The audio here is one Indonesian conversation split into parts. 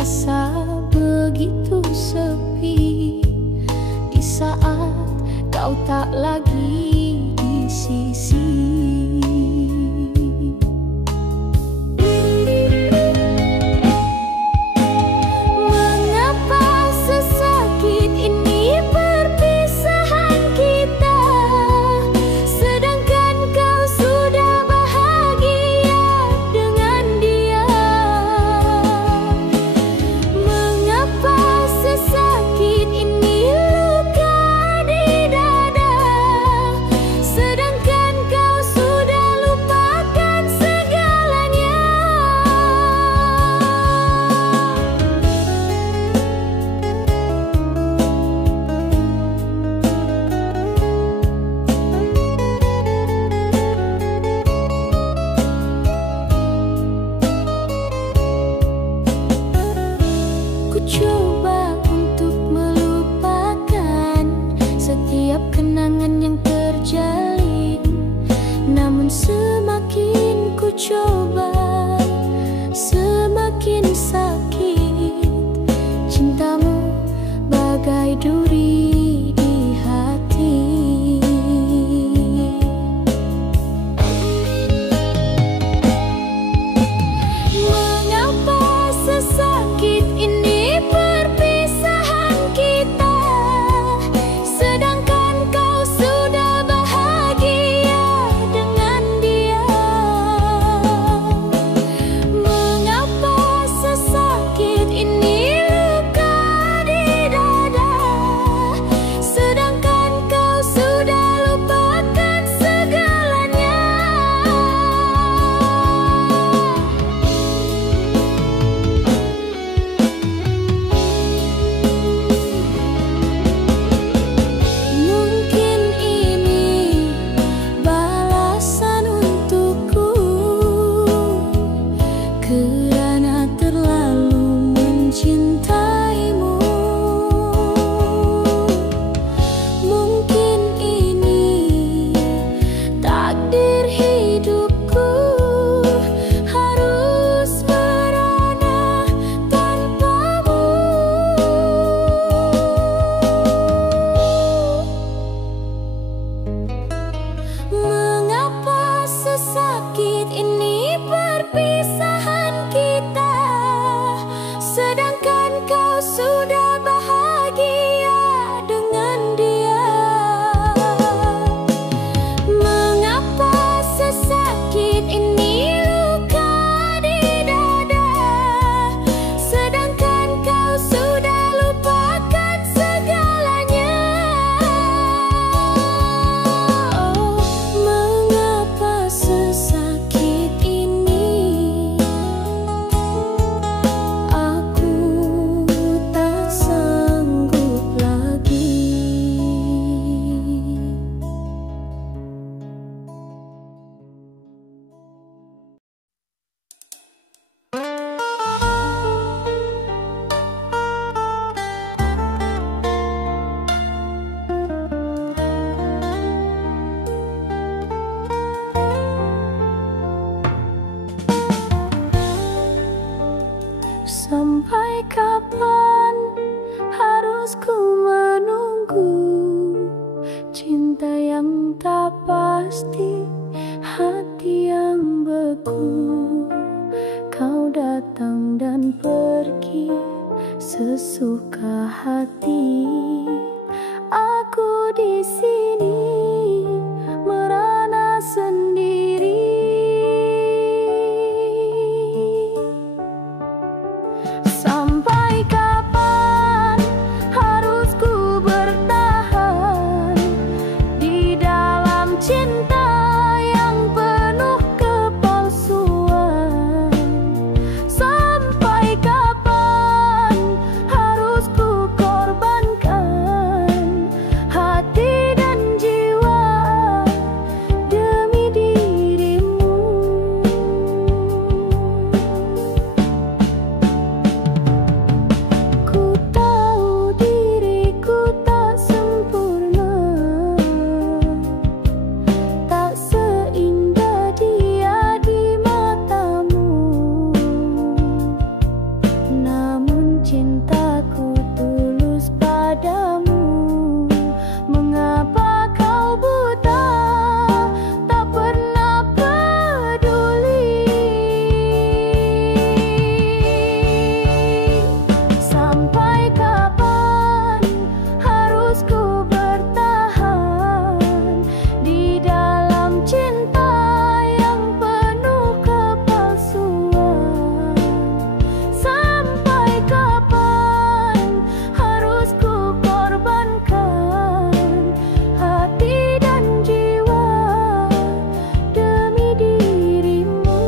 terasa begitu sepi di saat kau tak lagi di sisi. Mengapa sesakit ini perpisahan kita, sedangkan kau sudah bahagia dengan dia. Mengapa sesakit ini luka di dada, sedangkan kau sudah lupakan segalanya. Ku coba untuk melupakan setiap kenangan yang terjalin, namun semakin ku coba, semakin sakit. Cintamu bagai duri di hati. Mengapa sesakit ini perpisahan kita, sedangkan kau sudah bahagia dengan dia. Mengapa sesakit ini luka di dada, sedangkan kau sudah lupakan segalanya. Mungkin ini balasan untukku kerana terlalu mencintaimu. Mungkin ini takdir hidupku, harus merana tanpamu. Mengapa sesakit ini perpisahan kita, sedangkan kau sudah bahagia dengan dia. Mengapa sesakit ini luka di dada, sedangkan kau sudah lupakan segalanya. Oh, mengapa sesakit ini, aku tak sanggup lagi. Sampai kapan harus ku menunggu cinta yang tak pasti, hati yang beku. Kau datang dan pergi sesuka hati. Aku di sini merana sendiri. Sampai kapan harus ku bertahan di dalam cinta yang penuh kepalsuan? Sampai kapan harus ku korbankan hati dan jiwa demi dirimu? Ku tahu diriku tak sempurna, tak seindah dia di matamu. Namun cintaku tulus padamu. Mengapa kau buta, tak pernah peduli? Sampai kapan harus ku bertahan di dalam cinta yang penuh kepalsuan? Sampai kapan harus ku korbankan hati dan jiwa demi dirimu?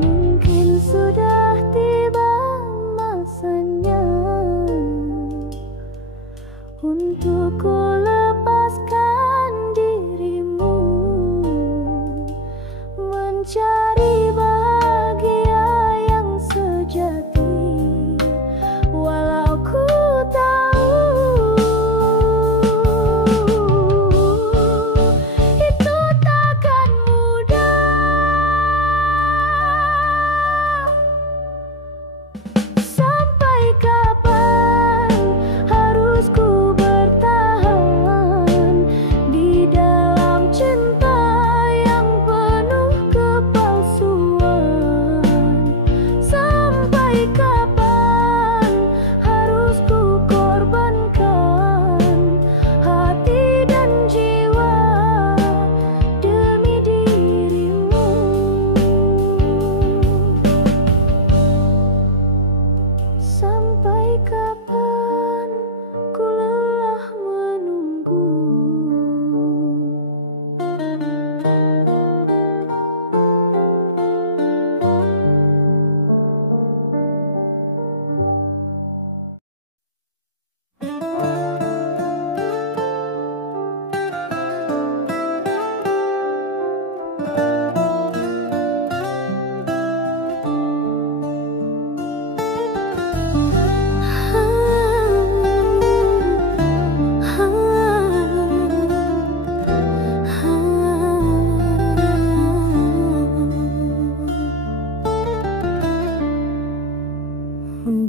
Mungkin sudah tiba masanya untuk ku lepaskan dirimu, mencari bahagia yang sejati. Walau ku tahu itu takkan mudah. Sampai kapan harus ku bertahan di dalam cinta yang penuh kepalsuan? Sampai kapan harus ku korbankan hati dan jiwa demi dirimu? Sampai kapan ku lelah menunggu?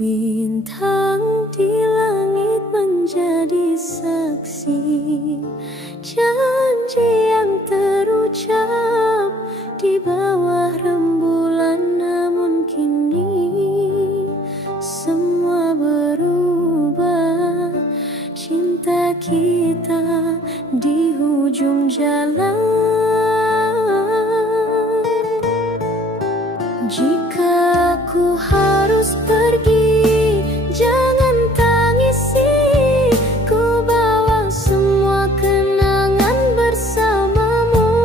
Bintang di langit menjadi saksi janji yang terucap di bawah rembulan. Namun kini semua berubah. Cinta kita di ujung jalan. Jika aku harus pergi, jangan tangisi. Ku bawa semua kenangan bersamamu.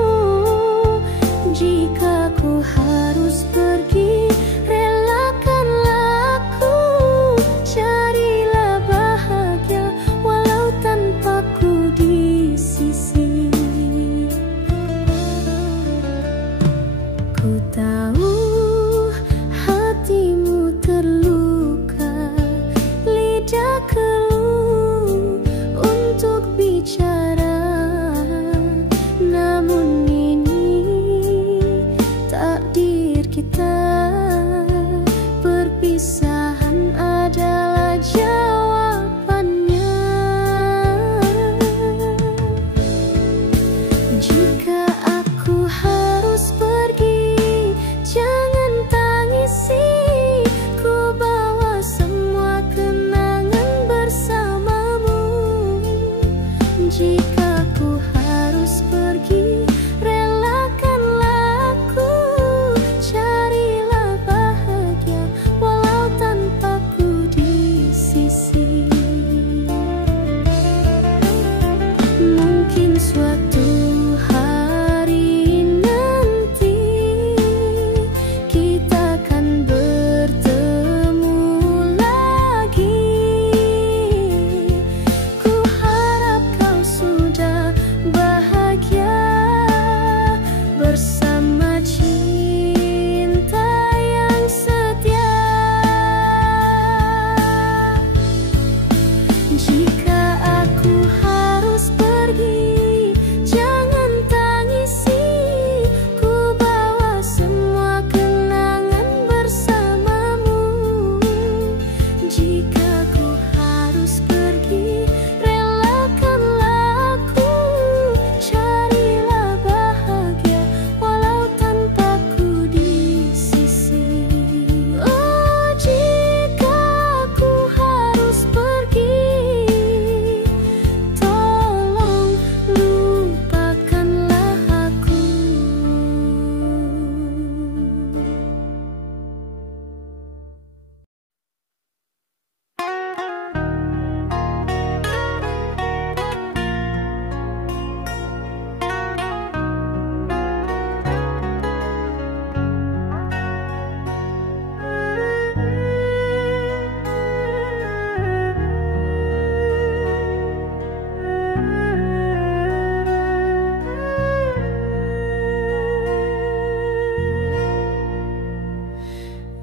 Jika ku harus pergi, relakanlah aku. Carilah bahagia walau tanpaku di sisi. Ku tahu hatimu terluka, lidah keluh untuk bicara. Namun ini takdir kita, perpisahan adalah jawabannya. Jika aku harus pergi, jangan tangisi. Ku bawa semua kenangan bersamamu. Jika ku harus pergi, relakanlah aku. Carilah bahagia walau tak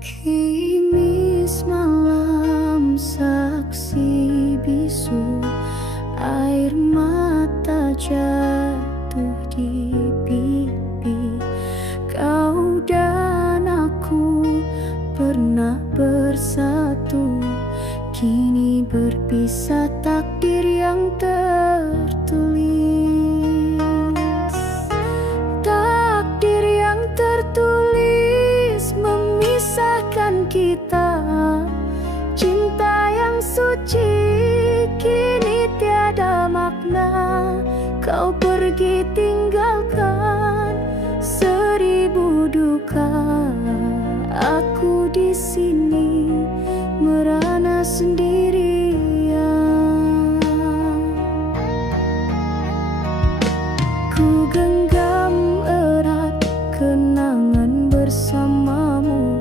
Kimis malam saksi bisu, air mata jatuh di pipi. Kau dan aku pernah bersatu, kini berpisah takdir yang tertulis. Takdir yang tertulis memisahkan kita. Cinta yang suci kini tiada makna. Kau pergi tinggalkan seribu duka. Aku di sini merana sendirian. Ku genggam erat kenangan bersamamu,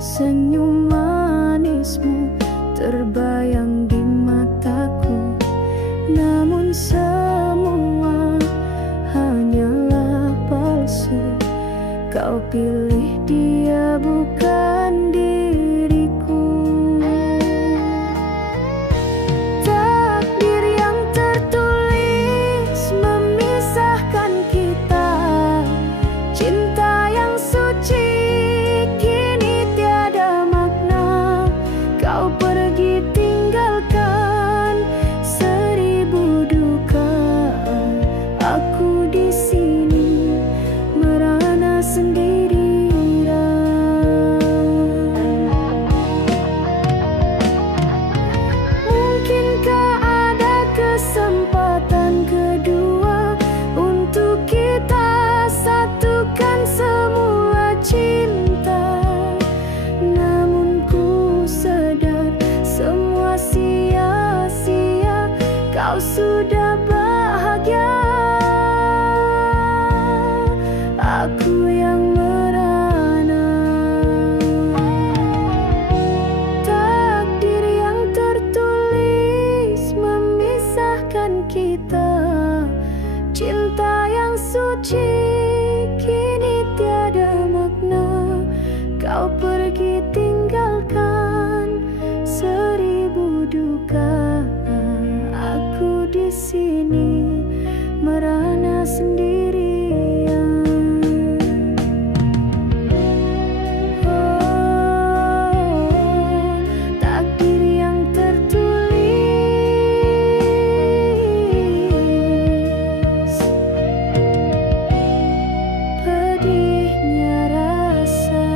senyum manismu terbayang di mataku. Namun semua hanyalah palsu. Kau pilih dia bukan diriku. Takdir yang tertulis memisahkan kita. Cinta yang suci kini tiada makna. Kau pergi tinggalkan seribu duka. Aku di sini merana sendirian. Mungkinkah ada kesempatan kedua untuk kita satukan semua cinta? Namun ku sadar semua sia-sia. Kau sudah bahagia, aku yang merana. Takdir yang tertulis memisahkan kita. Cinta yang suci kini tiada makna. Kau pergi tinggalkan seribu duka. Aku di sini merana sendirian. Takdir yang tertulis, pedihnya rasa.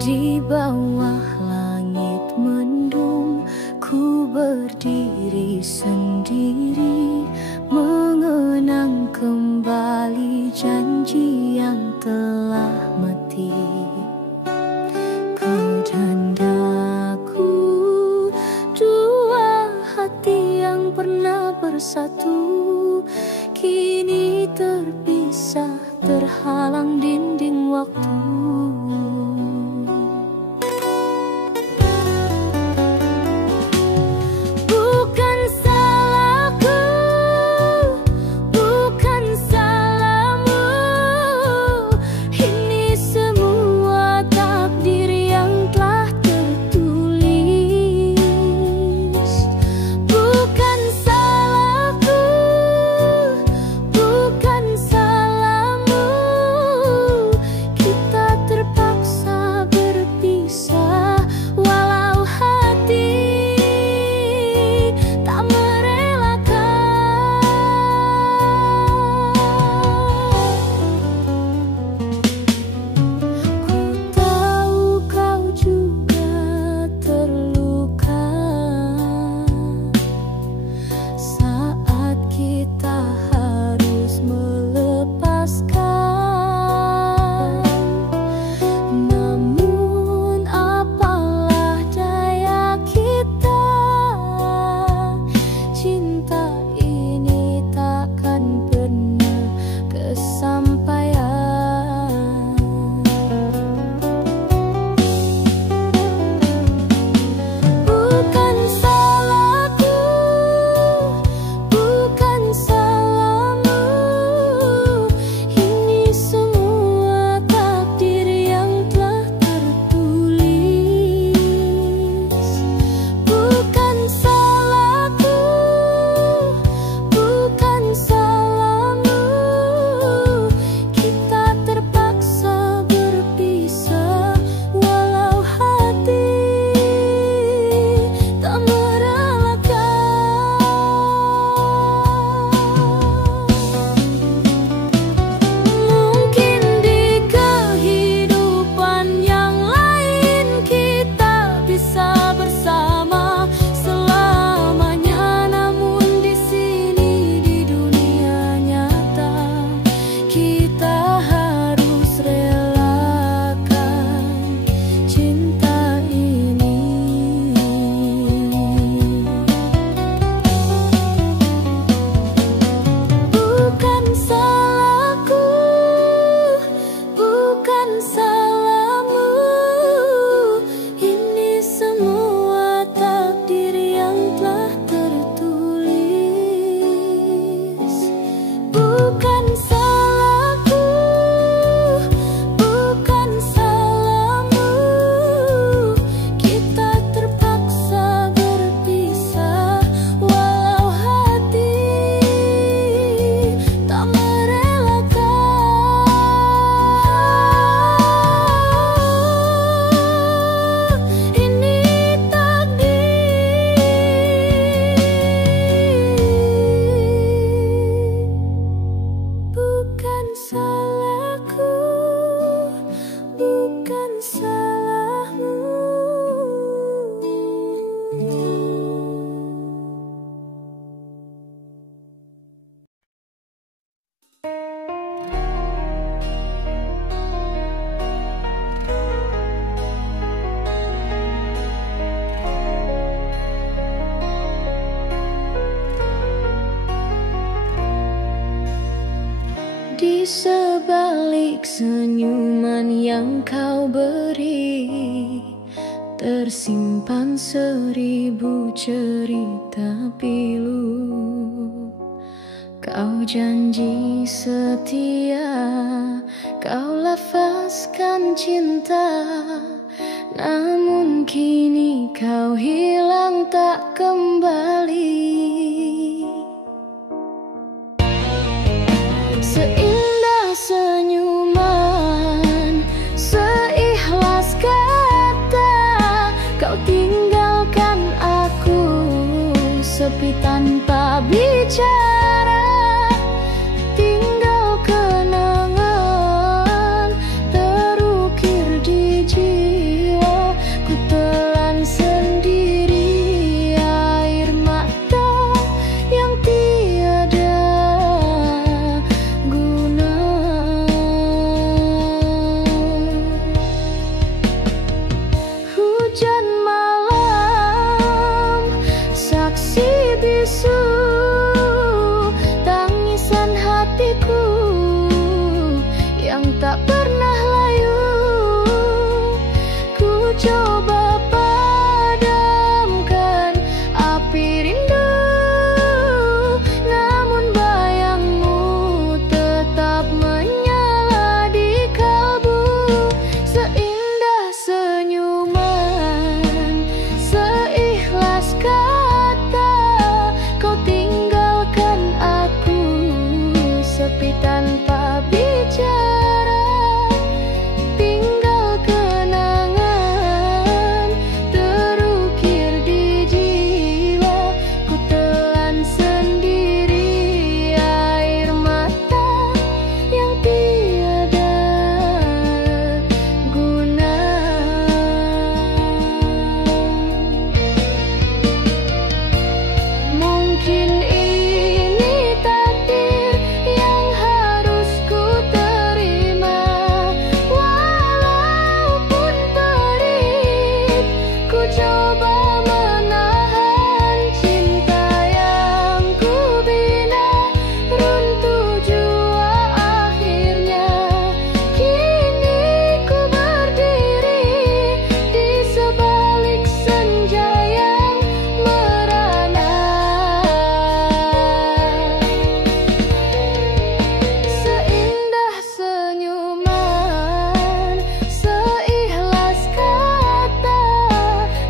Di bawah langit mendung, ku berdiri sendiri, mengenang kembali janji yang telah mati. Kau dan aku, dua hati yang pernah bersatu, kini terpisah terhalang dinding waktu. Terpaksa sebalik senyuman yang kau beri, tersimpan 1000 cerita pilu. Kau janji setia, kau lafazkan cinta, namun kini kau hilang tak kembali. Seindah senyuman, seikhlas kata, kau tinggalkan aku sepi tanpa bicara. Tinggal kenangan terukir di jiwa, ku telan sendiri air mata yang tiada guna. Hujan malam, saksi bisu, tangisan hatiku yang tak pernah layu. Ku coba padamkan api rindu, namun bayangmu tetap menyala di kalbu. Seindah senyuman, seikhlas kata, kau tinggalkan aku sepi tanpa bicara. Tinggal kenangan terukir di jiwa, ku telan sendiri air mata yang tiada guna. Mungkin ini takdir yang harus ku terima, walaupun perih. Ku coba menahan cinta yang ku bina, runtuh jua akhirnya. Kini ku berdiri di sebalik senja yang merana. Seindah senyuman, seikhlas kata,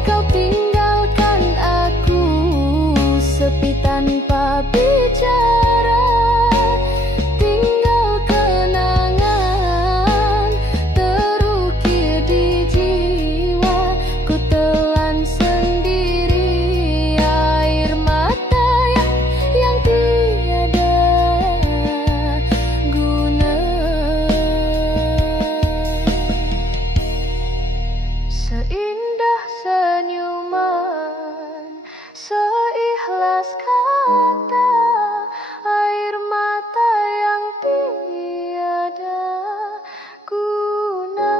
kau tinggalkan aku sepi tanpa bicara. Tinggal kenangan terukir di jiwa, ku telan sendiri air mata yang tiada guna. Seindah senyuman, seikhlas kata, air mata yang tiada guna.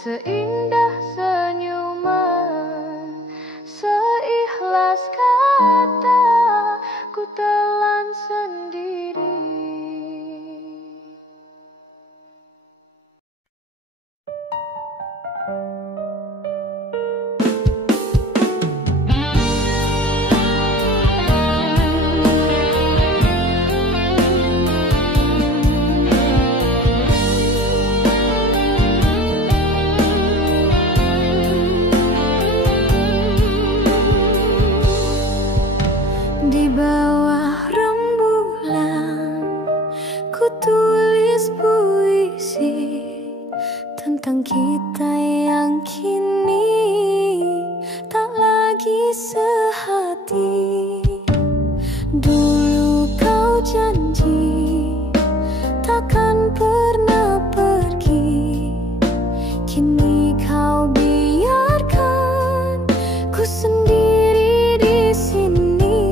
Seindah senyuman, seikhlas kata, ku telan sendiri. Di bawah rembulan, ku tulis puisi tentang kita yang kini tak lagi sehati. Dulu kau janji takkan pernah pergi, kini kau biarkan ku sendiri di sini.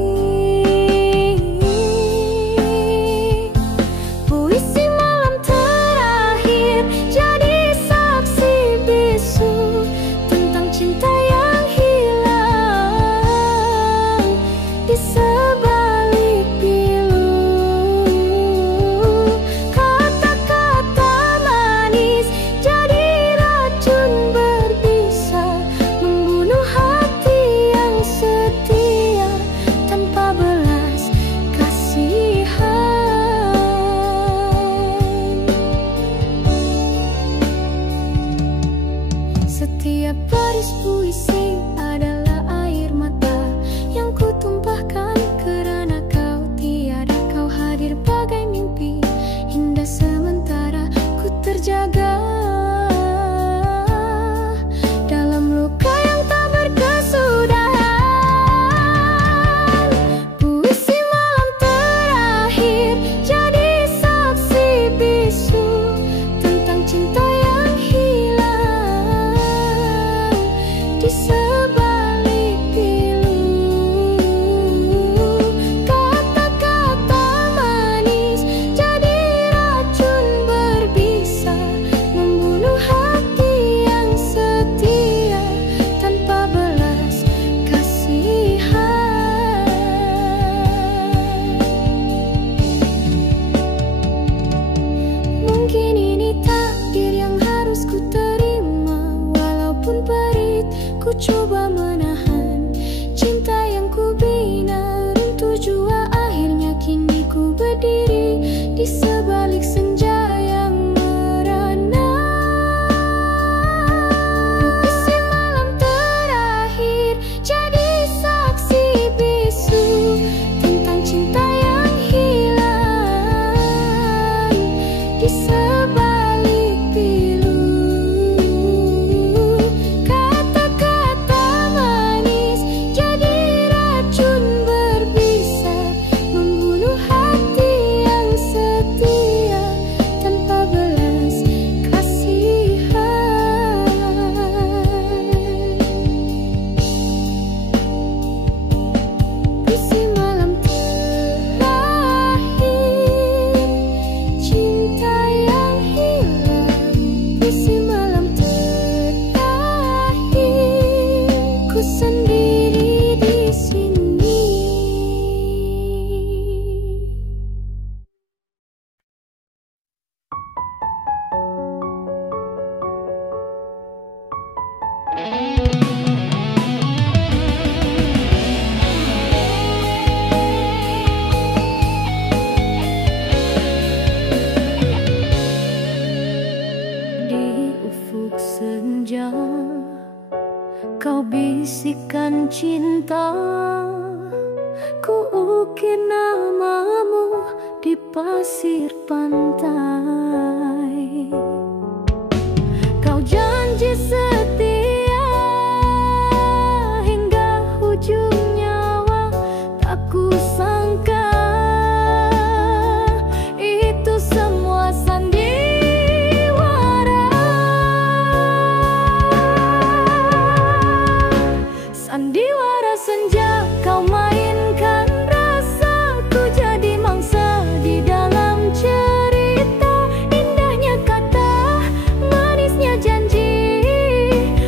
ku ukir namamu di pasir pantai. Kau janji setia hingga ujung nyawa, tak kusangka itu semua sandiwara. Sandiwara senja kau mainkan rasaku jadi mangsa di dalam cerita. Indahnya kata, manisnya janji,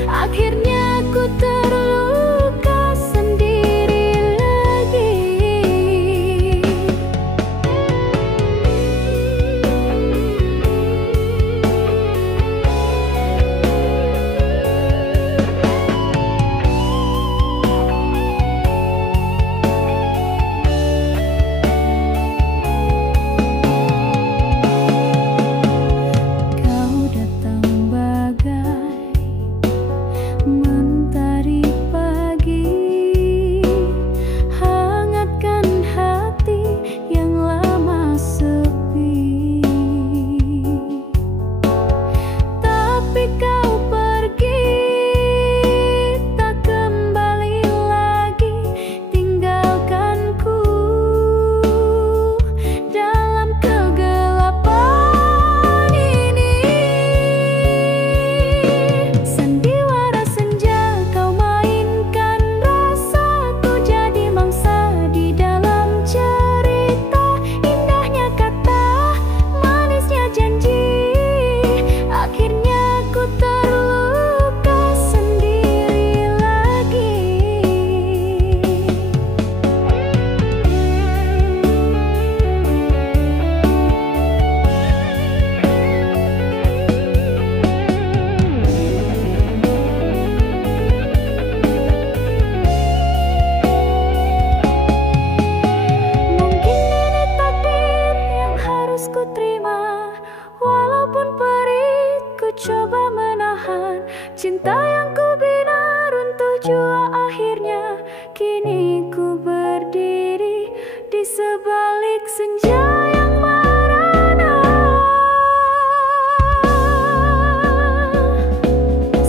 akhirnya ku terluka sendiri lagi. Kau datang bagai mentari pagi, hangatkan hati yang lama sepi. Tapi kau pergi, tak kembali lagi, tinggalkanku dalam kegelapan ini. Sandiwara senja kau mainkan rasaku jadi mangsa di dalam cerita. Indahnya kata, manisnya janji, akhirnya ku terluka sendiri lagi. Mungkin ini takdir yang harus ku terima, walaupun perih ku coba menahan. Cinta yang ku bina runtuh jua akhirnya, kini ku berdiri di sebalik senja yang merana.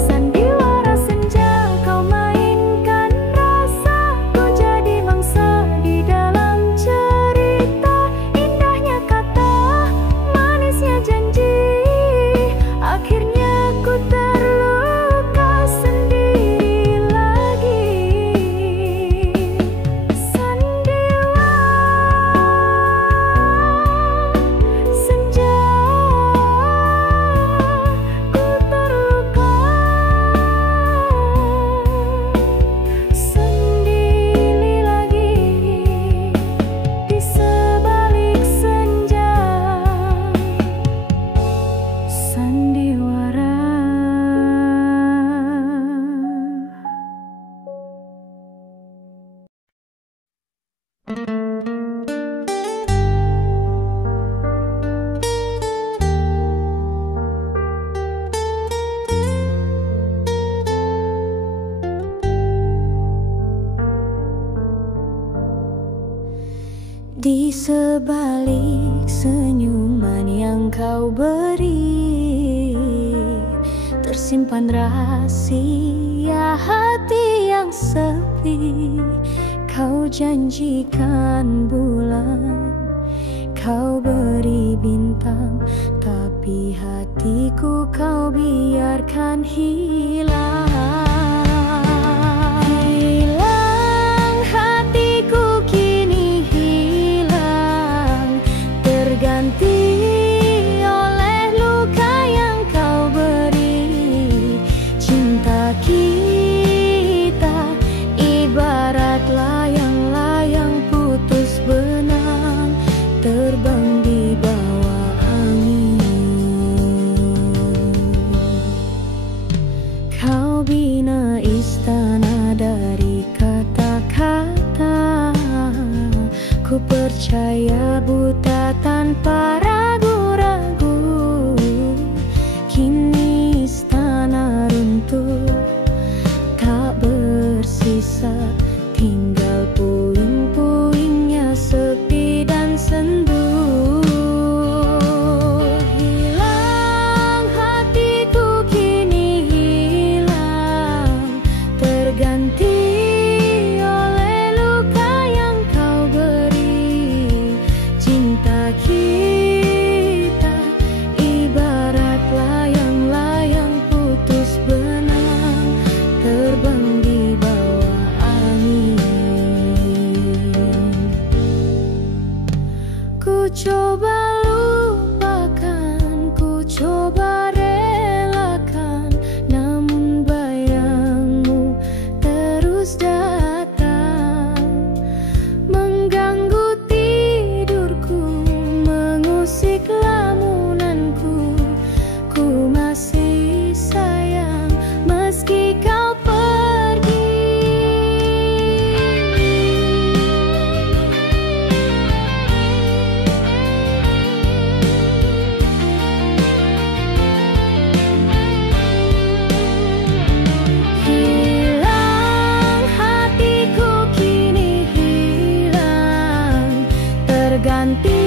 Sandiwara senja kau mainkan rasaku jadi mangsa di dalam cerita. Indahnya kata, manisnya janji, akhirnya ku terluka sendiri lagi. Sandiwara senja ku terluka sendiri lagi di sebalik senja. Sandiwara. Di sebalik senyuman yang kau beri, tersimpan rahasia hati yang sepi. Kau janjikan bulan, kau beri bintang, tapi hatiku kau biarkan hilang. Hilang hatiku kini hilang, terganti oleh luka yang kau beri. Cinta kita ibarat layang-layang putus benang, terbang di bawah angin. Kau bina istana dari kata-kata, ku percaya buta tanpa ragu-ragu. Kini istana runtuh, tak bersisa, tinggal puing-puing coba lupakan, ku coba relakan, namun bayangmu terus datang, mengganggu tidurku, mengusik lamunanku. Ku masih sayang meski kau pergi. Hilang hatiku kini hilang, terganti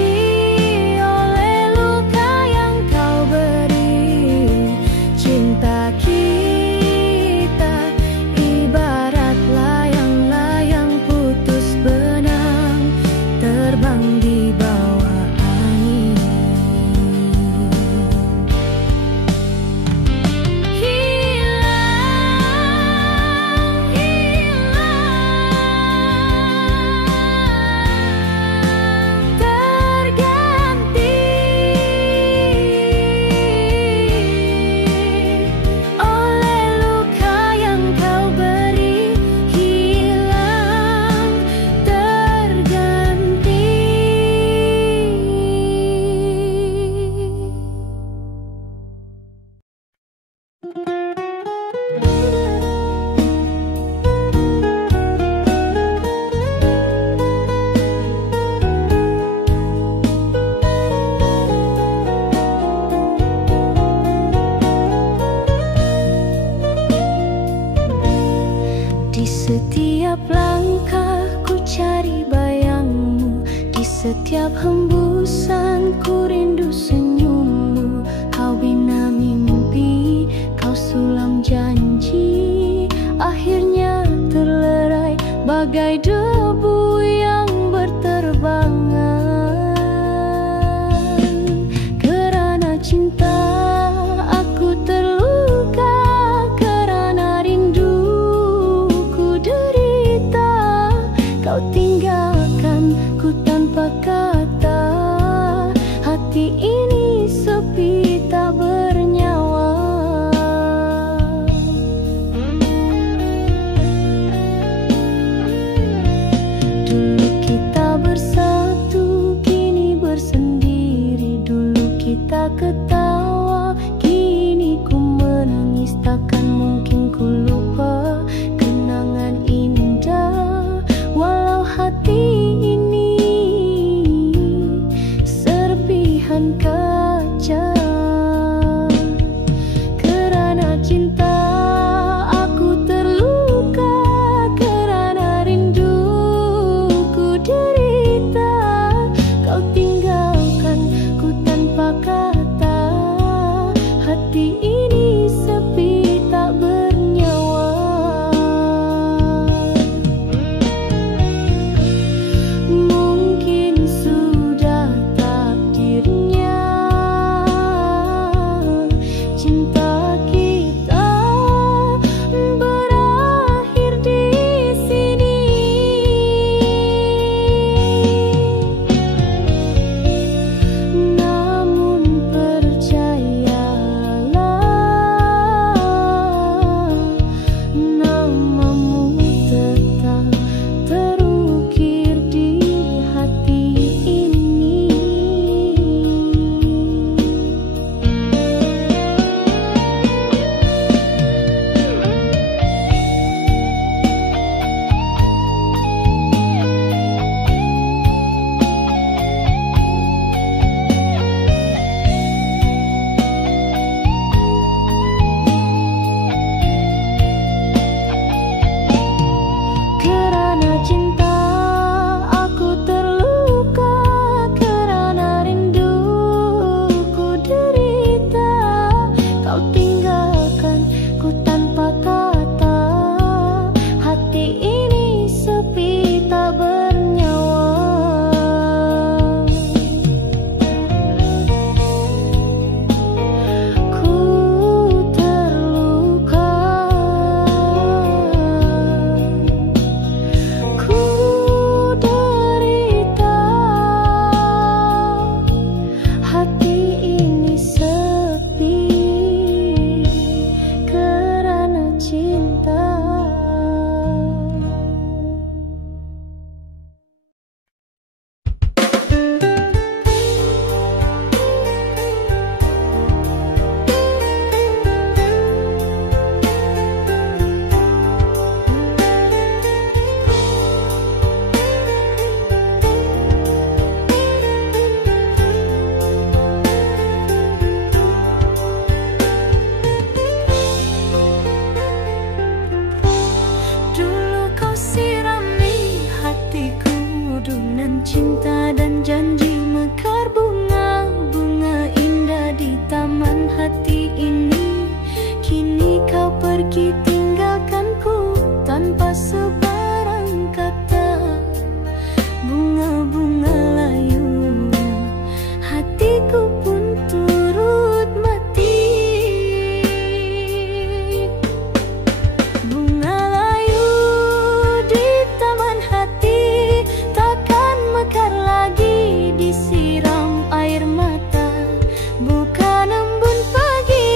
oleh luka yang kau beri. Cinta kita ibarat layang-layang putus benang, terbang di bawah angin. Terganti oleh luka yang kau beri. Hilang, terganti. Di setiap langkah ku cari bayangmu, di setiap hembusan ku rindu senyummu. Kau bina mimpi, kau sulam janji, akhirnya terlerai bagai debu yang berterbangan. Kerana cinta aku terluka, kerana rindu ku derita. Kau tinggalkan ku tanpa kata, hati ini sepi tak bernyawa. Dulu kita bersatu, kini bersendiri. Dulu kita ketawa, kini ku menangis. Takkan mungkin ku lupa kenangan indah, walau hati ini serpihan cinta dan janji mekar bunga-bunga indah di taman hati ini. Kini kau pergi tinggalkanku tanpa sebarang kata. Bunga-bunga layu, hatiku pun turut mati. Bunga layu di taman hati takkan mekar lagi disiram air mata. Bukan embun pagi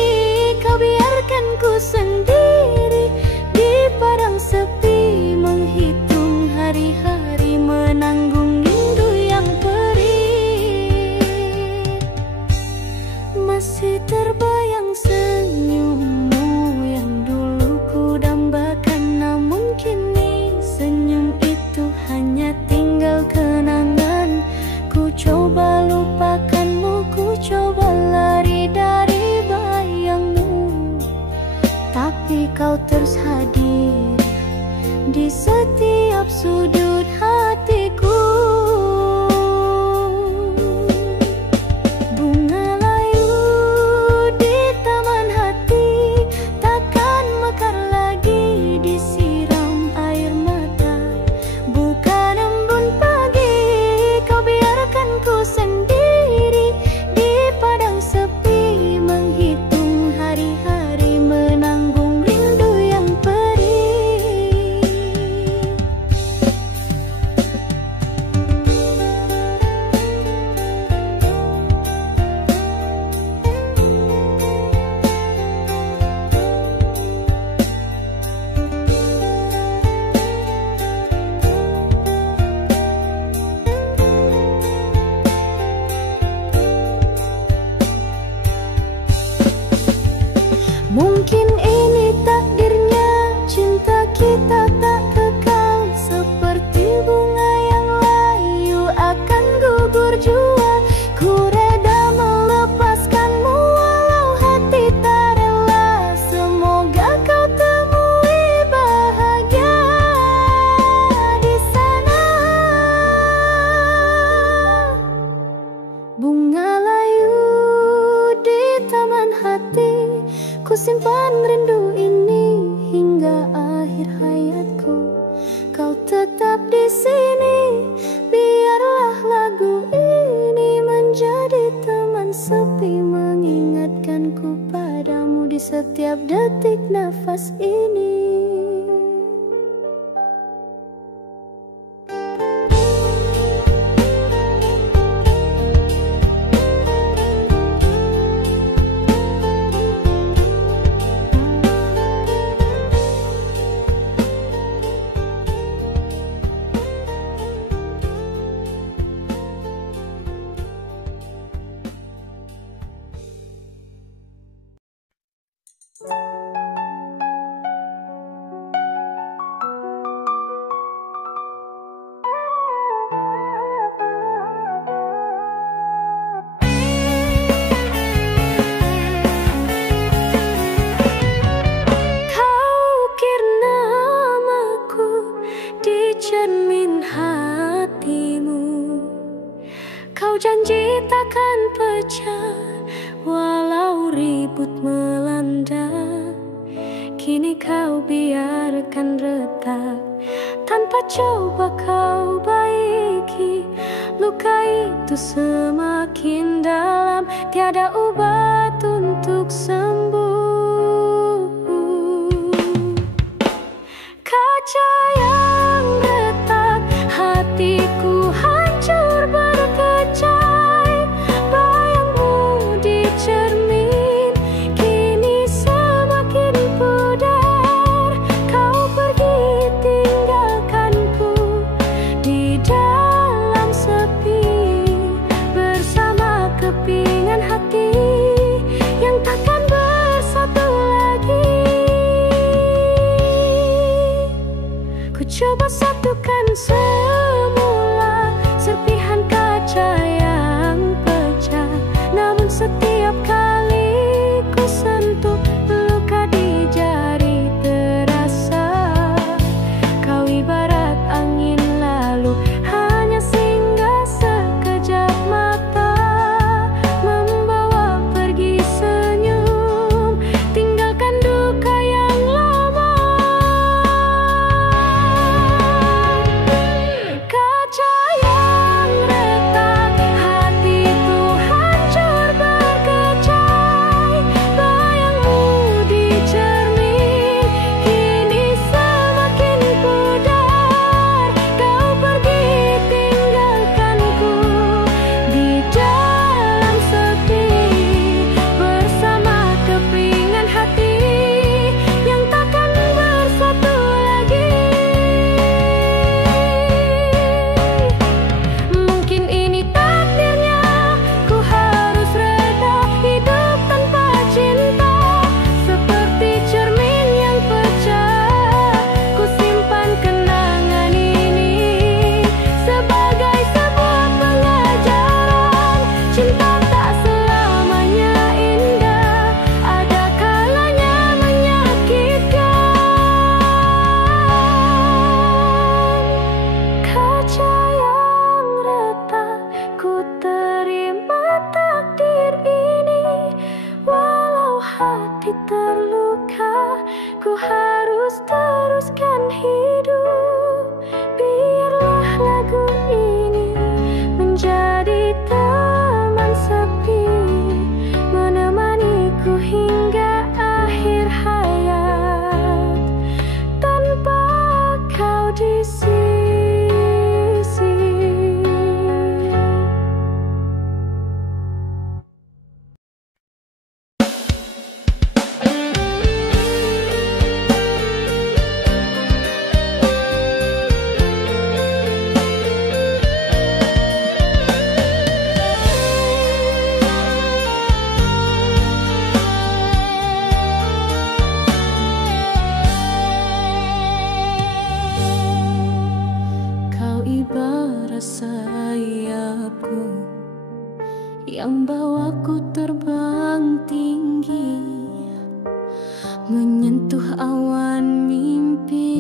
kau biarkan ku sendiri di padang sepi, menghitung hari-hari menanggung rindu yang perih. Masih terbayang senyummu yang dulu ku dambakan, namun kini senyum itu hanya tinggal kenangan. Ku coba lupakanmu, ku coba lari dari bayangmu, tapi kau terus hadir di setiap sudut hatiku. Bunga layu di taman hati takkan mekar lagi disiram air mata. Bukan embun pagi kau biarkan ku sendiri di padang sepi, menghitung hari-hari menanggung rindu yang perih. Mungkin ini takdirnya, cinta kita tak kekal. Seperti bunga yang layu akan gugur jua. Ku reda melepaskanmu walau hati tak rela. Semoga kau temui bahagia di sana. Bunga layu di taman hati, ku simpan rindu ini hingga akhir hayatku. Kau tetap di sini, biarlah lagu ini menjadi teman sepi, mengingatkanku padamu di setiap detik nafas ini. Janji takkan pecah walau ribut melanda. Kini kau biarkan retak tanpa coba kau baiki. Luka itu semakin dalam, tiada obat untuk sembuh. Kaca yang retak, hatiku hancur berkecai. Bayangmu di cermin kini semakin pudar. Kau pergi tinggalkanku di dalam sepi, bersama kepingan hati yang takkan bersatu lagi. Ku coba satukan semula serpihan kaca yang pecah, namun setiap kali ku sentuh luka di jari terasa. Kau ibarat angin lalu hanya singgah yang bawaku terbang tinggi, menyentuh awan mimpi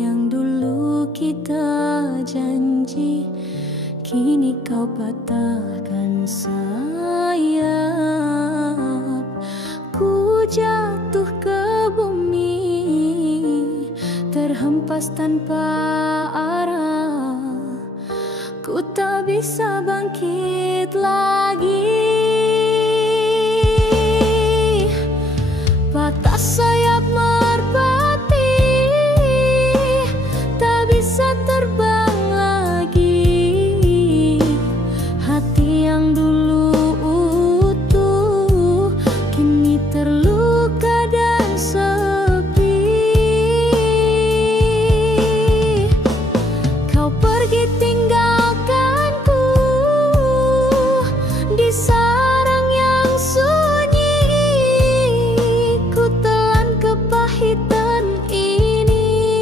yang dulu kita janji. Kini kau patahkan sayap, ku jatuh ke bumi, terhempas tanpa arah. Ku tak bisa bangkit lagi. Patah sayap merpati, tak bisa terbang lagi. Hati yang dulu utuh, kini terluka dan sepi. Kau pergi tinggalkanku di sarang yang sunyi. Ku telan kepahitan ini,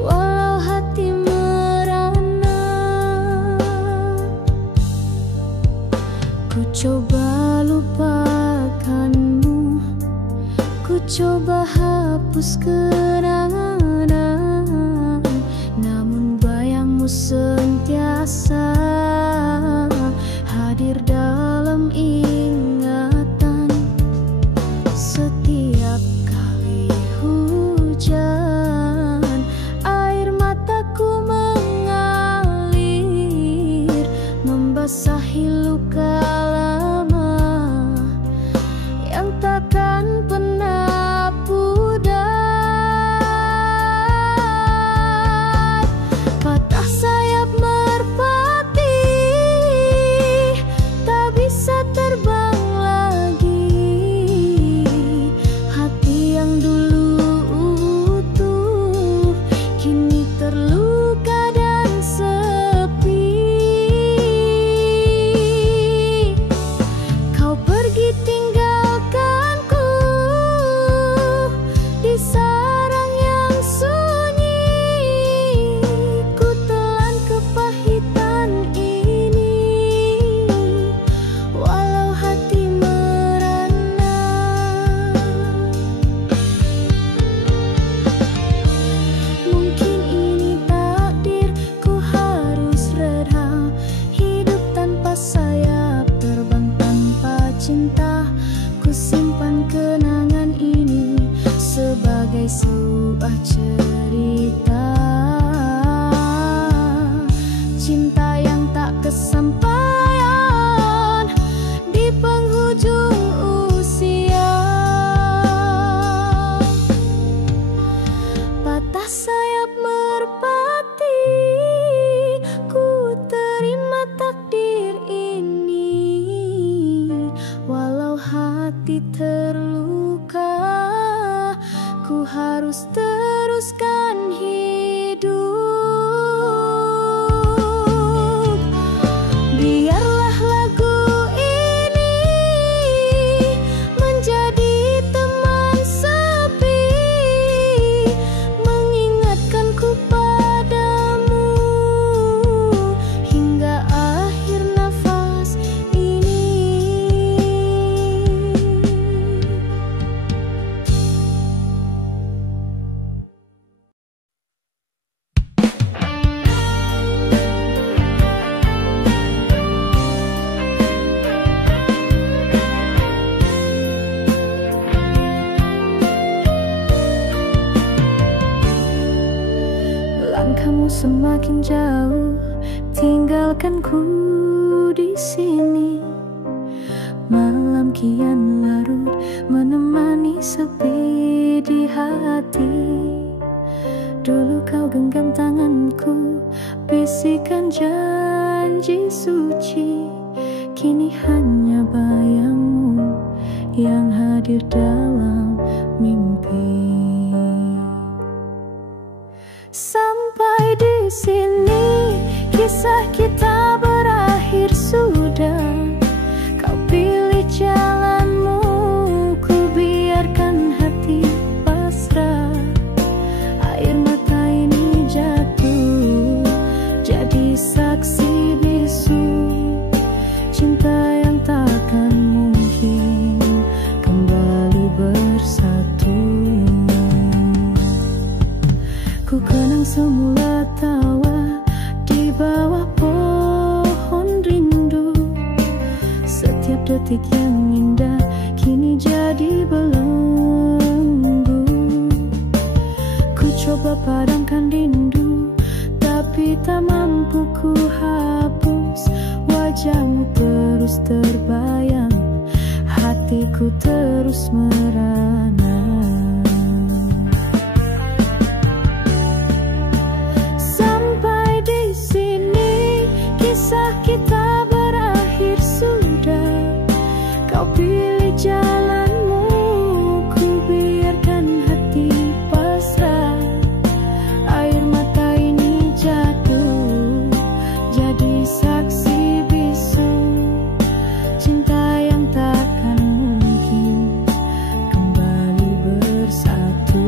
walau hati merana. Ku coba lupakanmu, ku coba hapus kenangan, namun bayangmu sentiasa hadir dalam ingatan. Setiap kali hujan, air mataku mengalir, membasahi luka lama yang takkan pernah pudar. Patah sayap merpati, tak bisa terbang lagi. Hati yang dulu utuh, kini terluka dan sepi. Kau pergi tinggalkanku di sarang yang sunyi. Ku telan kepahitan ini, walau hati merana. Mungkin ini takdir, ku harus reda, hidup tanpa sayap, terbang tanpa cinta. Ku simpan kenangan ini sebagai sebuah cerita, cinta yang tak kesampaian di penghujung usia. Patah sayap merpati, ku terima takdir ini, walau hati terluka. Ku harus teruskan hidup. Biarlah lagu ini menjadi teman sepi, mengingatkanku padamu hingga akhir nafas ini. Langkahmu semakin jauh, tinggalkanku di sini. Malam kian larut, menemani sepi di hati. Dulu kau genggam tanganku, bisikan janji suci. Kini hanya bayangmu yang hadir dalam mimpi. Sampai di sini kisah kita berakhir sudah. Kau pilih jalanmu, ku biarkan hati pasrah. Air mata ini jatuh jadi saksi bisu. cantik yang indah kini jadi belenggu. Ku coba padamkan rindu, tapi tak mampu ku hapus. Wajahmu terus terbayang, hatiku terus merana. Sampai di sini kisah kita berakhir sudah. Kau pilih jalanmu, ku biarkan hati pasrah. Air mata ini jatuh jadi saksi bisu cinta yang takkan mungkin kembali bersatu.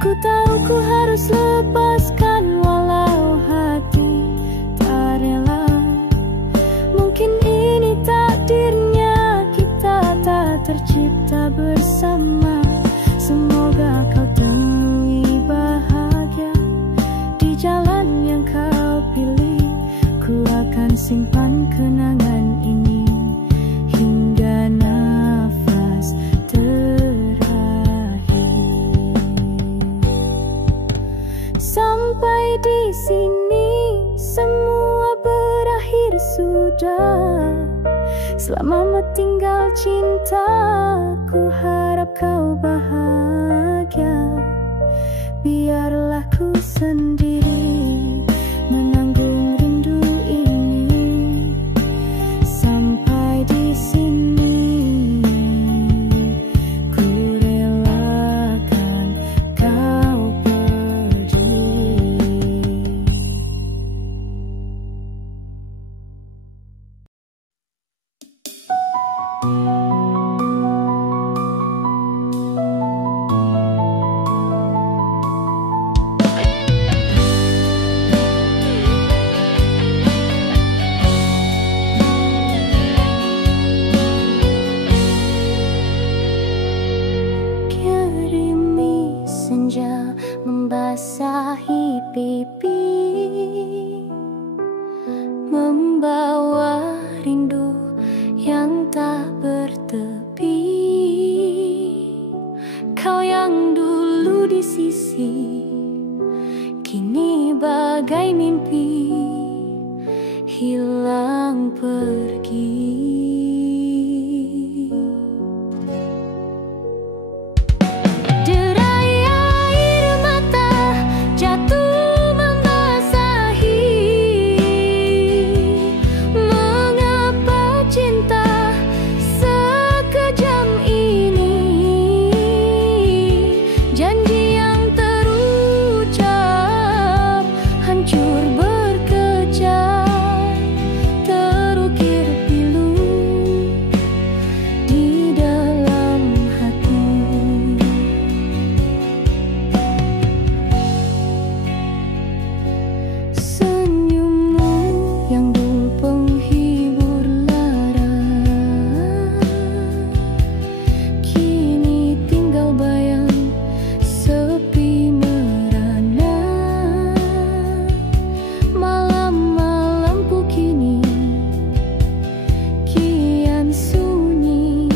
Ku tahu ku harus lepaskan walau hati tak rela. Mungkin ini takdirnya kita tak tercipta bersama. Semoga kau temui bahagia di jalan yang kau pilih. Ku akan simpan kenangan ini hingga nafas sampai di sini semua berakhir sudah. Selamat tinggal cinta, ku harap kau bahagia. Biarlah ku sendiri menanggung rindu ini. Sampai di sini ku relakan kau pergi. Kirimi senja membasahi pipi, membawa rindu yang tak bertepi. Kau yang dulu di sisi, kini bagai mimpi hilang pergi. Derai air mata jatuh membasahi. Mengapa cinta sekejam ini? Janji yang terucap hancur berkecai, terukir pilu di dalam hati. Senyummu yang dulu penghibur lara, kini tinggal bayang sepi merana. Malam-malamku kini kian sunyi,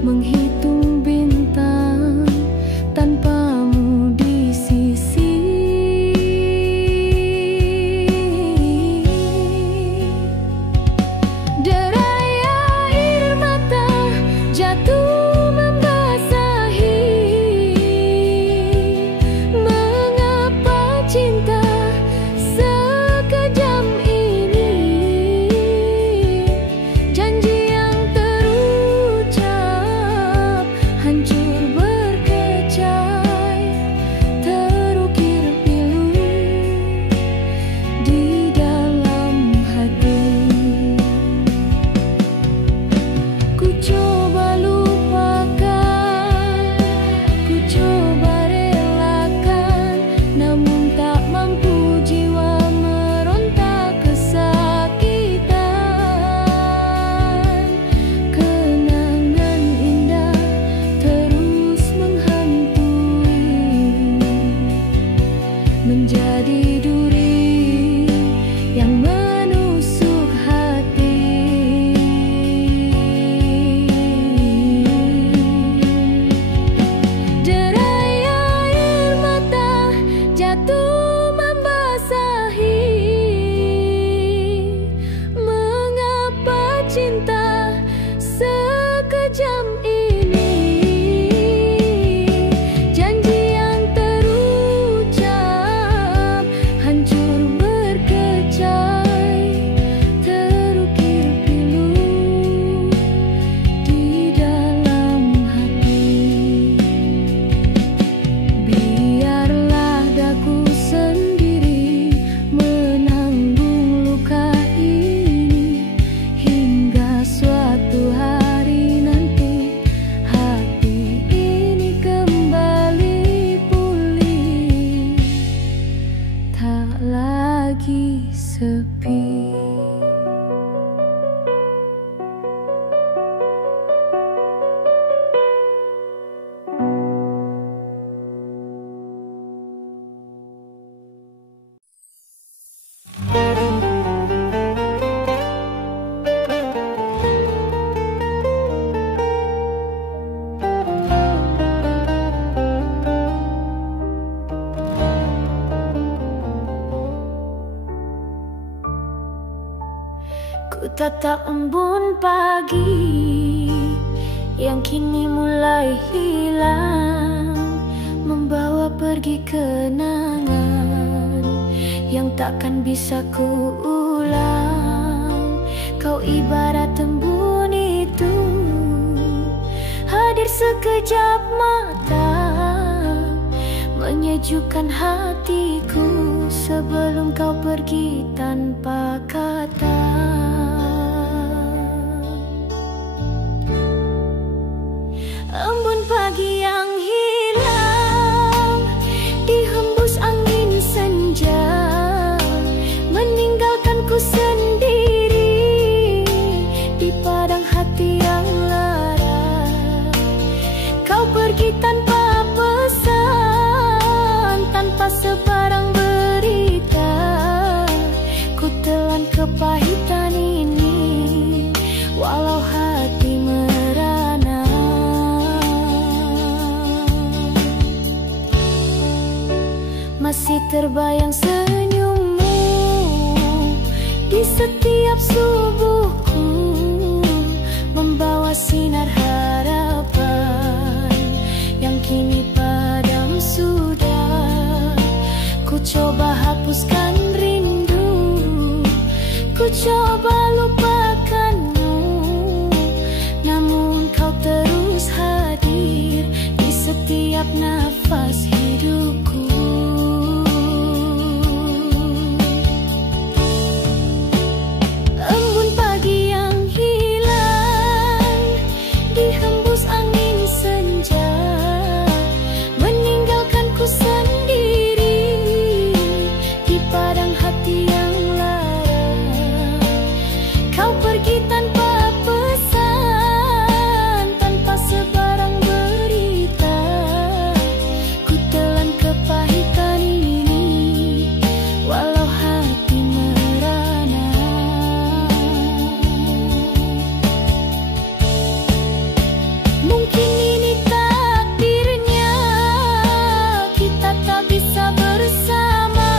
menghitung bintang tanpamu di sisi. Derai air mata jatuh membasahi. Mengapa cinta sekejam ini? Janji yang terucap hancur berkecai, terukir pilu di dalam hati. Ku coba lupakan, ku coba relakan, namun tak mampu jiwa meronta kesakitan. jadi duri yang menusuk hati. Derai air mata jatuh membasahi. Mengapa cinta sekejam ini? Janji yang terucap hancur berkecai, terukir pilu di dalam hati. Biarlah daku sendiri menanggung luka ini hingga suatu hari nanti hati ini kembali pulih, tak lagi sepi. Ku tatap embun pagi yang kini mulai hilang, membawa pergi kenangan yang takkan bisa ku ulang. Kau ibarat embun itu hadir sekejap mata, menyejukkan hatiku sebelum kau pergi tanpa kata. Embun pagi yang hilang dihembus angin senja, meninggalkanku sendiri di padang hati yang lara. Kau pergi tanpa pesan, tanpa sebarang berita. Ku telan kepahitan ini walau hati merana. Masih terbayang senyummu di setiap subuhku, membawa sinar harapan yang kini padam sudah. Ku coba hapuskan rindu, ku coba lupakanmu, namun kau terus hadir di setiap nafas hidupku. Embun pagi yang hilang dihembus angin senja, meninggalkanku sendiri di padang hati yang lara. Kau pergi tanpa pesan, tanpa sebarang berita. Ku telan kepahitan ini walau hati merana. Mungkin ini takdirnya, kita tak bisa bersama,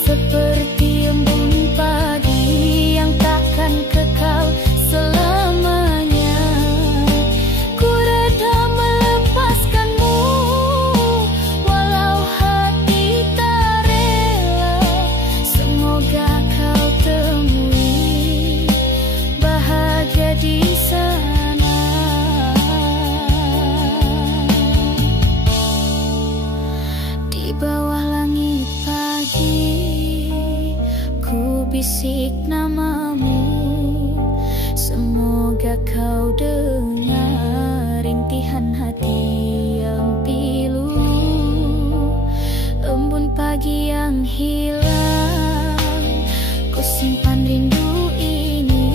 seperti embun pagi yang takkan kekal selamanya. Ku reda melepaskanmu walau hati tak rela. Semoga kau temui bahagia di sana. Di bawah langit pagi ku bisik namamu, semoga kau dengar rintihan hati yang pilu. Embun pagi yang hilang, ku simpan rindu ini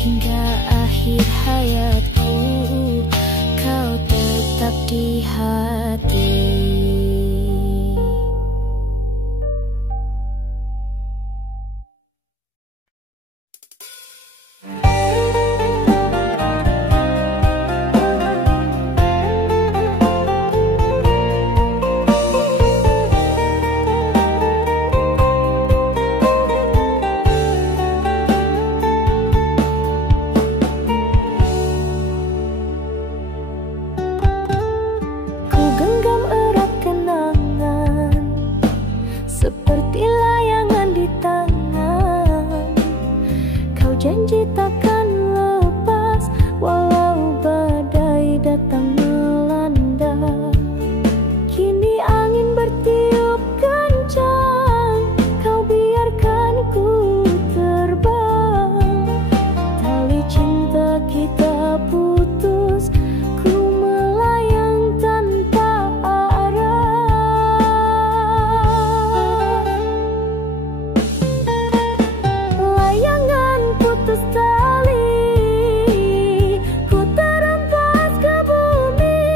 hingga akhir hayatku. Kau tetap di hati. seperti layangan di tangan. Kau janji takkan lepas walau badai datang melanda. Kini angin bertiup kencang, kau biarkan ku terbang. Tali cinta kita putus, ku melayang tanpa arah. Layangan putus tali, ku terhempas ke bumi.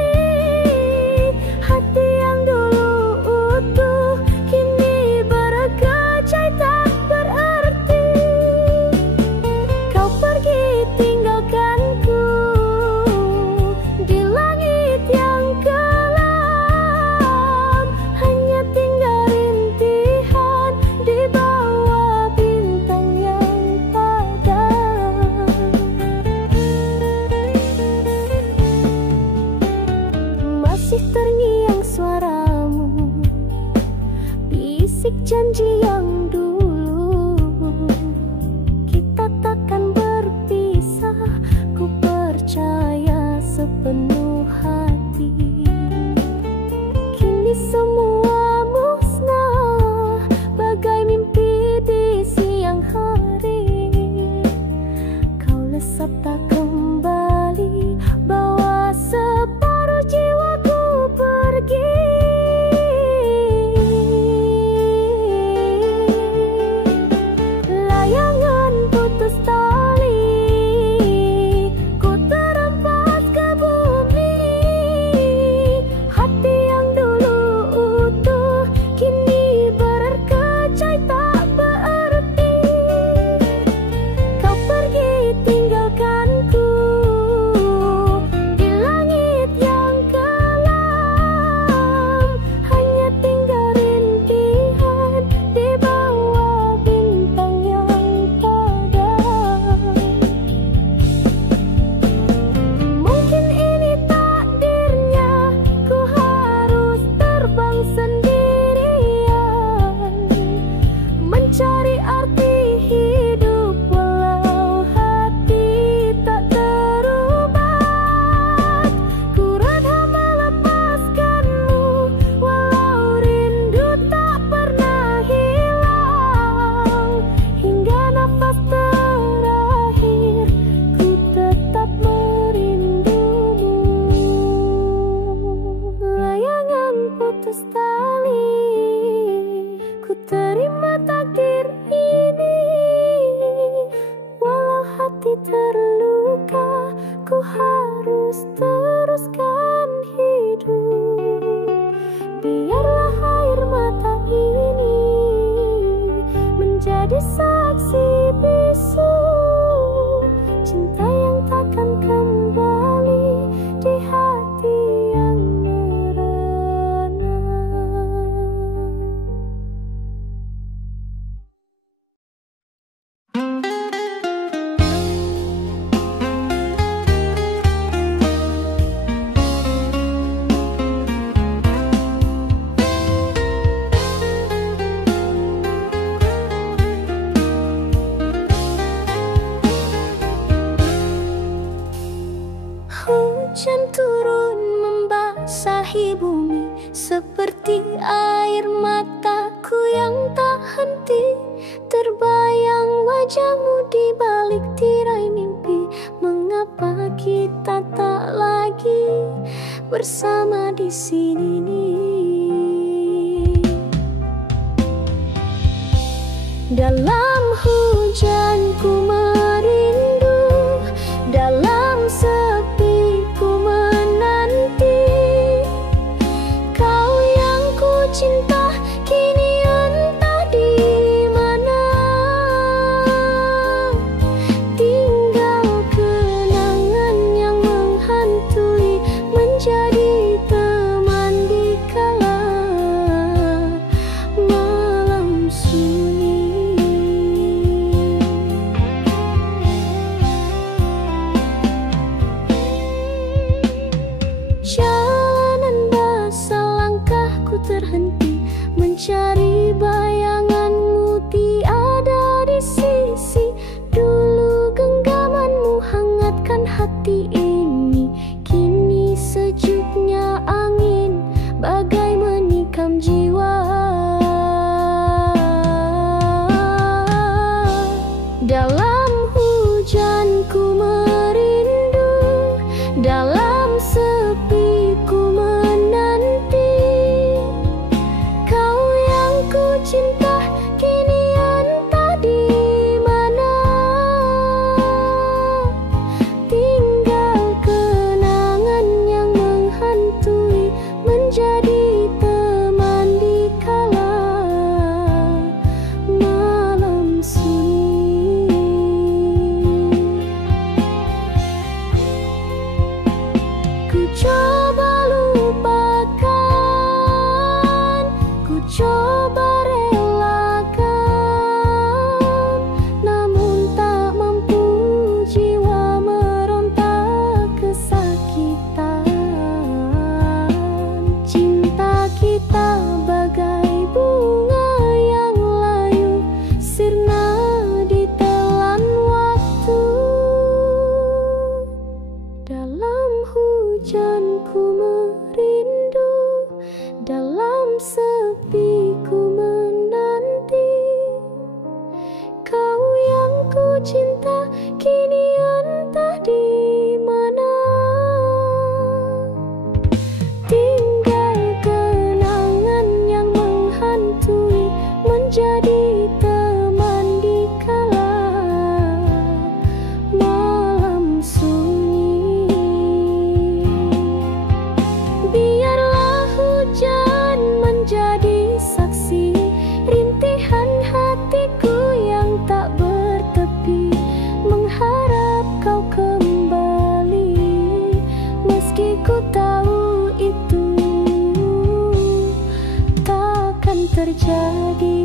Hati yang dulu utuh kini berkecai tak berarti. Kau pergi tinggalkanku di langit yang kelam, hanya tinggal rintihan di bawah bintang yang padam. Masih terngiang suaramu, bisik janji yang dulu. Kita takkan berpisah, ku percaya sepenuh hati. Kini semua musnah, bagai mimpi di siang hari. Kau lesap tak kembali, bawa separuh jiwaku pergi. Layangan putus tali, ku terhempas ke bumi. Hati yang dulu utuh kini berkecai tak berarti. Kau pergi tinggalkanku di langit yang kelam, hanya tinggal rintihan di bawah bintang yang padam. Mungkin ini takdirnya, ku harus terbang sendirian, mencari arti hidup walau hati tak terubat. Ku rela melepaskanmu walau rindu tak pernah hilang. Hingga nafas terakhir ku tetap merindumu. Layangan putus tali, ku terima takdir ini. Walau hati terluka, ku harus teruskan hidup. Biarlah air mata ini menjadi saksi bisu cinta yang takkan kembali di hati yang merana. Hujan turun membasahi bumi seperti air mataku yang tak henti. Terbayang wajahmu di balik tirai mimpi. Mengapa kita tak lagi bersama di sini? Dalam hujan ku merindu, dalam sepi ku menanti. Kau yang ku cinta kini entah di mana. Tinggal kenangan yang menghantui, menjadi teman di kala malam sunyi. mencari bayanganmu tiada di sisi. Dulu genggamanmu hangatkan hati ini, kini sejuknya angin bagai menikam jiwa. Dalam hujan ku merindu, dalam sepi ku menanti. Kau yang ku cinta kini entah di mana. Tinggal kenangan yang menghantui, menjadi teman di kala malam sunyi. Ku coba lupakan, ku coba relakan, namun tak mampu jiwa meronta kesakitan. Cinta kita bagai bunga yang layu, sirna ditelan waktu. Dalam hujan ku merindu, dalam sepi ku menanti. Kau yang ku cinta kini entah di mana. Tinggal kenangan yang menghantui, menjadi teman di kala malam sunyi. Biarlah hujan menjadi saksi, rintihan hatiku yang tak bertepi, mengharap kau kembali, meski ku tahu itu takkan terjadi.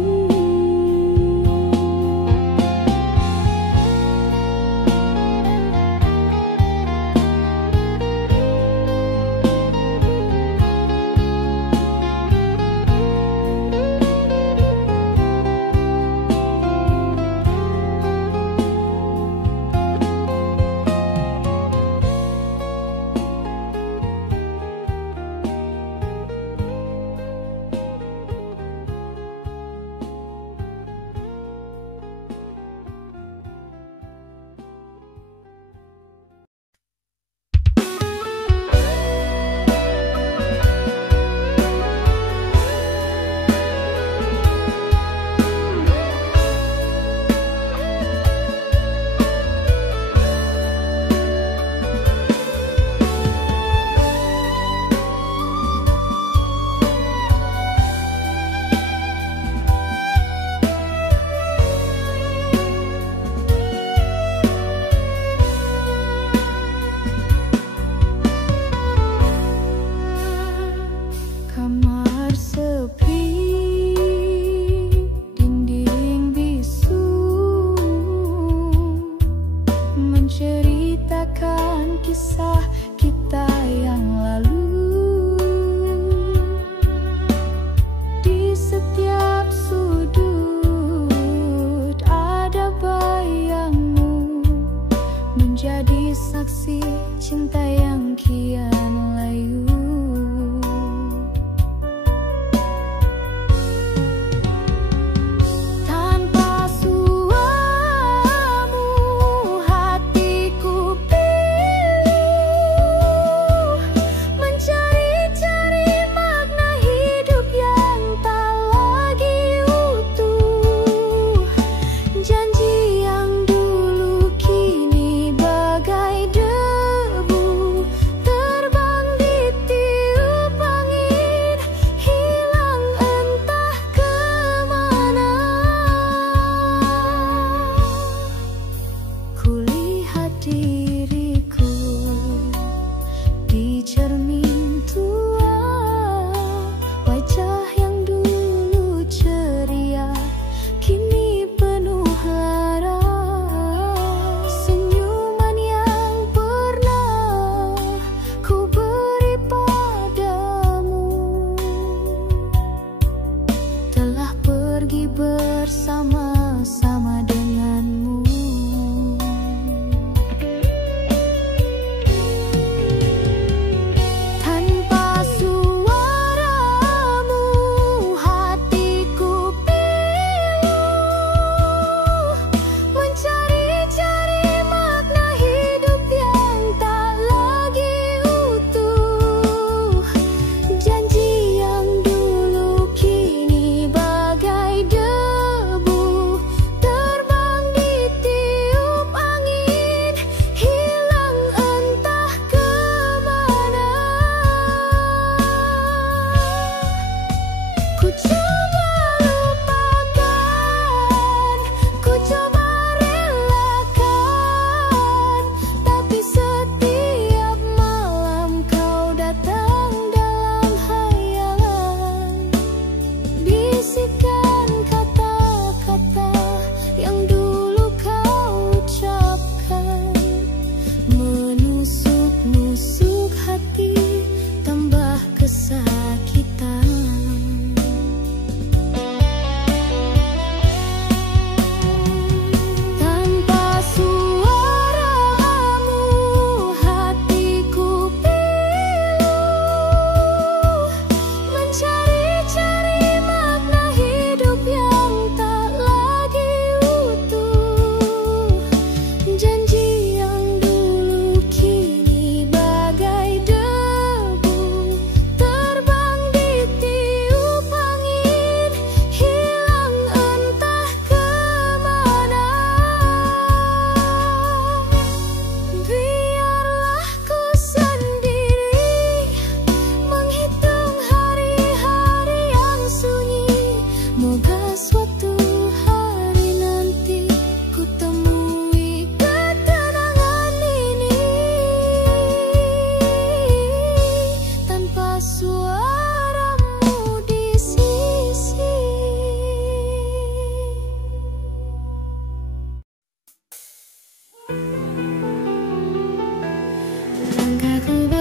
Kamar sepi, dinding bisu, menceritakan kisah kita yang lalu. Di setiap sudut ada bayangmu, menjadi saksi cinta yang kian layu. Terbaik lagi bersama-sama denganmu. Tanpa suaramu hatiku pilu, mencari-cari makna hidup yang tak lagi utuh. Janji yang dulu kini bagai debu, terbang ditiup angin, hilang entah kemana. Ku coba lupakan, ku coba relakan, tapi setiap malam kau datang dalam hayangan. Bisikan kata-kata yang dulu kau ucapkan, menusuk-nusuk hati, tambah kesakitan. Tanpa suaramu hatiku pilu, mencari-cari makna hidup yang tak lagi utuh. Janji yang dulu kini bagai debu, terbang ditiup angin, hilang entah kemana. Biarlah ku sendiri menghitung hari-hari yang sunyi. Moga suatu hari nanti ku temui ketenangan ini. Tanpa suaramu di sisi. Langkahku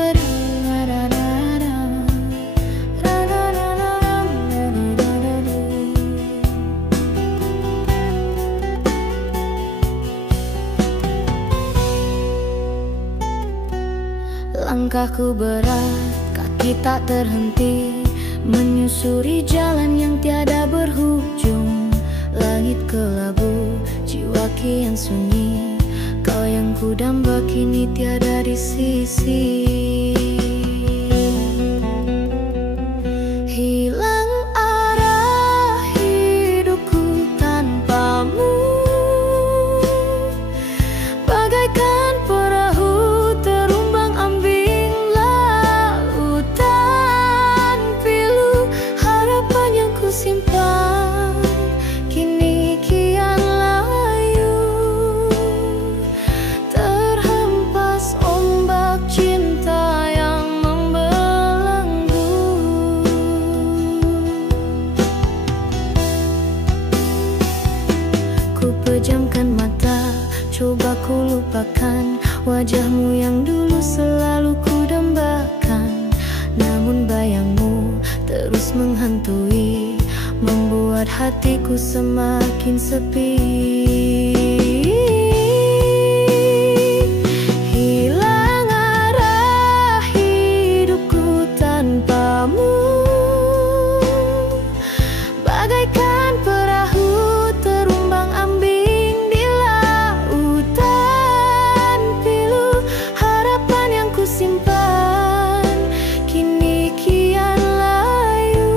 Langkahku berat, kaki tak terhenti, menyusuri jalan yang tiada berhujung. Langit kelabu, jiwa kian sunyi, kau yang ku damba kini tiada di sisi. Hilang arah hidupku tanpamu, bagaikan perahu terumbang ambing lautan pilu. Harapan yang ku simpan kini kian layu, terhempas ombak cinta yang membelenggu. Ku pejamkan mata, coba ku lupakan wajahmu yang dulu selalu ku dambakan. Namun bayangmu terus menghantui, membuat hatiku semakin sepi. Hilang arah hidupku tanpamu, bagaikan perahu terumbang ambing di lautan pilu. Harapan yang ku simpan kini kian layu,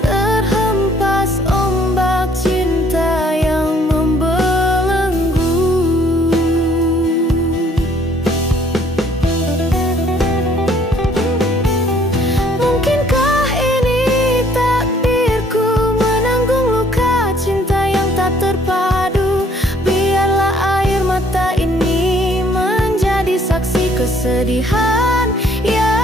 terhempas ombak cinta yang membelenggu. Mungkinkah ini takdirku menanggung luka cinta yang tak terpadu? Biarlah air mata ini menjadi saksi kesedihan yang